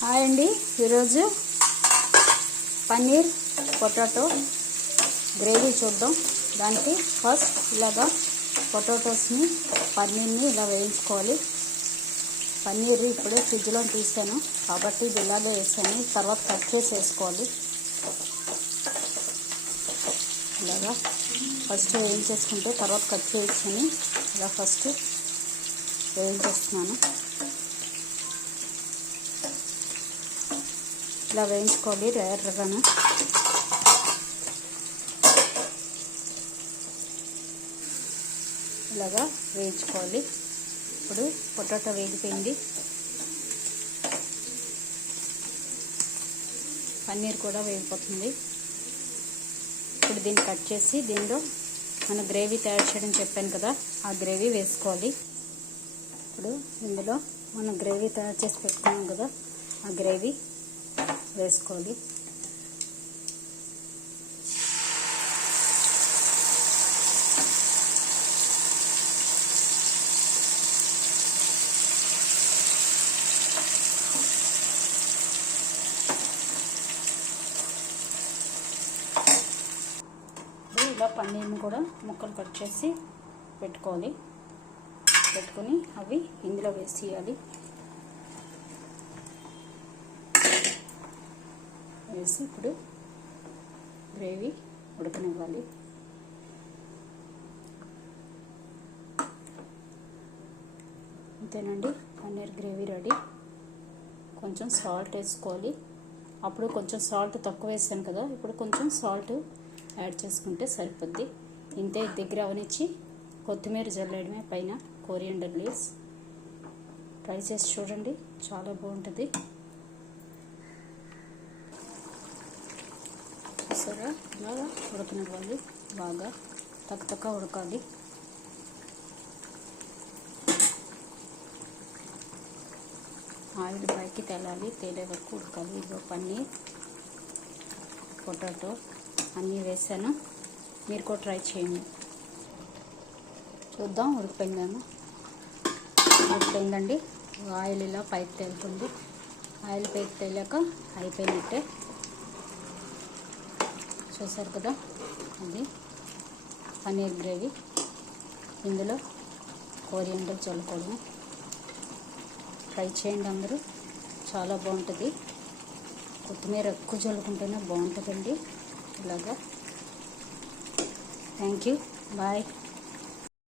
Hi అండి, ఈరోజు paneer potato gravy చూద్దాం. దానికి ఫస్ట్ ఇలాగా పొటాటోస్ని పన్నీర్ని ఇలా వేయించుకోవాలి. పన్నీర్ ఇప్పుడు ఫ్రిడ్జ్లో తీసాను కాబట్టి ఇది ఇలాగే వేసాను. తర్వాత కట్ చేసి వేసుకోవాలి. ఇలాగా ఫస్ట్ వేయించేసుకుంటే తర్వాత కట్ చేసుకొని ఇలా ఫస్ట్ వేయించేస్తున్నాను. ఇలా వేయించుకోవాలి ఎర్రగాను. ఇలాగా వేయించుకోవాలి. ఇప్పుడు పొటాటో వేగిపోయింది. పన్నీర్ కూడా వేగిపోతుంది. ఇప్పుడు దీన్ని కట్ చేసి దీనిలో మన గ్రేవీ తయారు చేయడం చెప్పాను కదా, ఆ గ్రేవీ వేసుకోవాలి. ఇప్పుడు ఇందులో మనం గ్రేవీ తయారు చేసి పెట్టుకున్నాం కదా, ఆ గ్రేవీ వేసుకోవాలి. ఇలా పన్నీర్ని కూడా ముక్కలు కట్ చేసి పెట్టుకోవాలి. పెట్టుకొని అవి ఇందులో వేసేయాలి. వేసి ఇప్పుడు గ్రేవీ ఉడకనివ్వాలి. అంతేనండి, పన్నీర్ గ్రేవీ రెడీ. కొంచెం సాల్ట్ వేసుకోవాలి. అప్పుడు కొంచెం సాల్ట్ తక్కువ వేసాను కదా, ఇప్పుడు కొంచెం సాల్ట్ యాడ్ చేసుకుంటే సరిపోద్ది. ఇంతే, దగ్గర అవనిచ్చి కొత్తిమీర జల్లేయడమే పైన, కొరియాండర్ లీవ్స్. ట్రై చేసి చూడండి, చాలా బాగుంటుంది. చూసారా, ఇలాగా ఉడకనివ్వాలి. బాగా తక్కువ ఉడకాలి. ఆయిల్ పైకి తేలాలి, తేలే వరకు ఉడకాలి. ఇదిగో పన్నీర్ పొటాటో అన్నీ వేసాను. మీరు కూడా ట్రై చేయండి. చూద్దాం ఉడికిపోయిందేమో. ఉడికిపోయిందండి. ఆయిల్ ఇలా పైకి తేలుతుంది. ఆయిల్ పైకి తేలాక అయిపోయినట్టే. చూసారు కదా, అది పన్నీర్ గ్రేవీ. ఇందులో కొరియాండర్ చల్లుకోవడం. ట్రై చేయండి అందరూ, చాలా బాగుంటుంది. కొత్తిమీర ఎక్కువ చల్లుకుంటేనే బాగుంటుందండి. ఇలాగా. Thank you, bye.